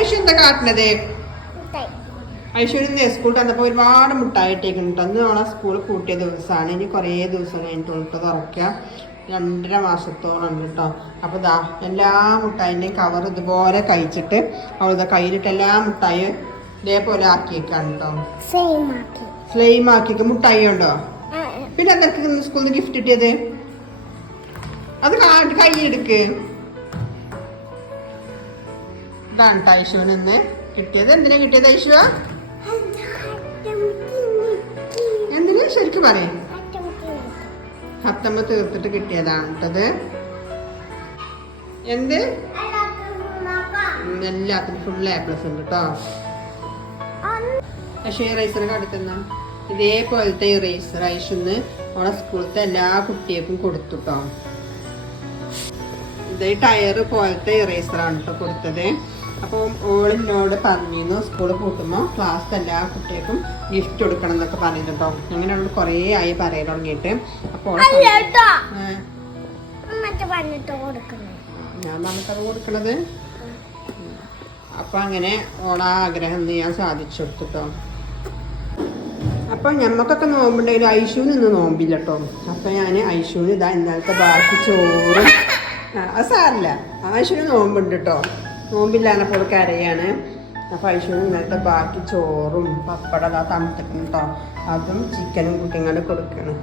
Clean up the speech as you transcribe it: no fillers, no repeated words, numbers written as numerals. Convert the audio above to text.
ഐഷു എന്താ കാട്ടുന്നത്? ഐശ്വര്യ സ്കൂളിൽ വന്നപ്പോൾ ഒരുപാട് മുട്ടായി ഇട്ടേക്കുന്നുണ്ട്. അന്ന് നമ്മളെ സ്കൂൾ കൂട്ടിയ ദിവസമാണ്. ഇനി കുറേ ദിവസം കഴിഞ്ഞിട്ട് തുറക്കുക. 2.5 മാസത്തോളം ഉണ്ട് കേട്ടോ. അപ്പോൾ ഇതാ എല്ലാ മുട്ടായിൻ്റെയും കവർ ഇതുപോലെ കഴിച്ചിട്ട് അവളിതാ കയ്യിലിട്ട് എല്ലാ മുട്ടായും ഇതേപോലെ ആക്കിയേക്കാണ് കേട്ടോ. സ്ലൈം ആക്കിയേക്ക് മുട്ടായി ഉണ്ടോ? പിന്നെ എന്തൊക്കെ സ്കൂളിൽ നിന്ന് ഗിഫ്റ്റ് കിട്ടിയത്? അത് കയ്യിലെടുക്ക്. ഇതാണ് ഐഷുവിന് ഇന്ന് കിട്ടിയത്. എന്തിനാ കിട്ടിയത് ഐഷു? എന്തിനാ ശരിക്കും പറയും? ഹത്തമ്മ തീർത്തിട്ട് കിട്ടിയതാണ് കേട്ടത്. എന്ത്? എല്ലാത്തിനും ഫുൾ A+ ഉണ്ട് കേട്ടോ. പക്ഷേ ഇറേസർ അടുത്തുന്ന ഇതേപോലത്തെ ഇറേസർ ഐഷുന്ന് നമ്മളെ സ്കൂളത്തെ എല്ലാ കുട്ടികൾക്കും കൊടുത്തു കേട്ടോ. ഇത് ടയർ പോലത്തെ ഇറേസറാണ് കേട്ടോ കൊടുത്തത്. അപ്പോൾ ഓളിനോട് പറഞ്ഞിരുന്നു സ്കൂൾ പൂട്ടുമ്പോൾ ക്ലാസ്സിലെ എല്ലാ കുട്ടികൾക്കും ഗിഫ്റ്റ് കൊടുക്കണം എന്നൊക്കെ പറഞ്ഞിട്ടോ. അങ്ങനെ അവളോട് കുറേ ആയി പറയാൻ തുടങ്ങിയിട്ട്. അപ്പോൾ ഞാൻ പറഞ്ഞിട്ടത് കൊടുക്കണത്. അപ്പം അങ്ങനെ ഓളാ ആഗ്രഹം ഞാൻ സാധിച്ചു കൊടുത്തിട്ടോ. അപ്പം ഞമ്മക്കൊക്കെ നോമ്പുണ്ടെങ്കിലും ഐഷുവിന് ഇന്ന് നോമ്പില്ല കേട്ടോ. അപ്പം ഞാൻ ഐഷുവിന് ഇതാ ഇന്നലത്തെ ബാക്കി ചോറും അത് സാറില്ല. ഐഷുവിന് നോമ്പുണ്ട് കേട്ടോ. നോമ്പില്ലാന്നപ്പോൾ കരയാണ്. അപ്പോൾ ഐഷുവിന് ഇന്നലത്തെ ബാക്കി ചോറും പപ്പടം തണുത്തിട്ടുണ്ട് കേട്ടോ. അതും ചിക്കനും കുട്ടിയും കൂടെ കൊടുക്കണം.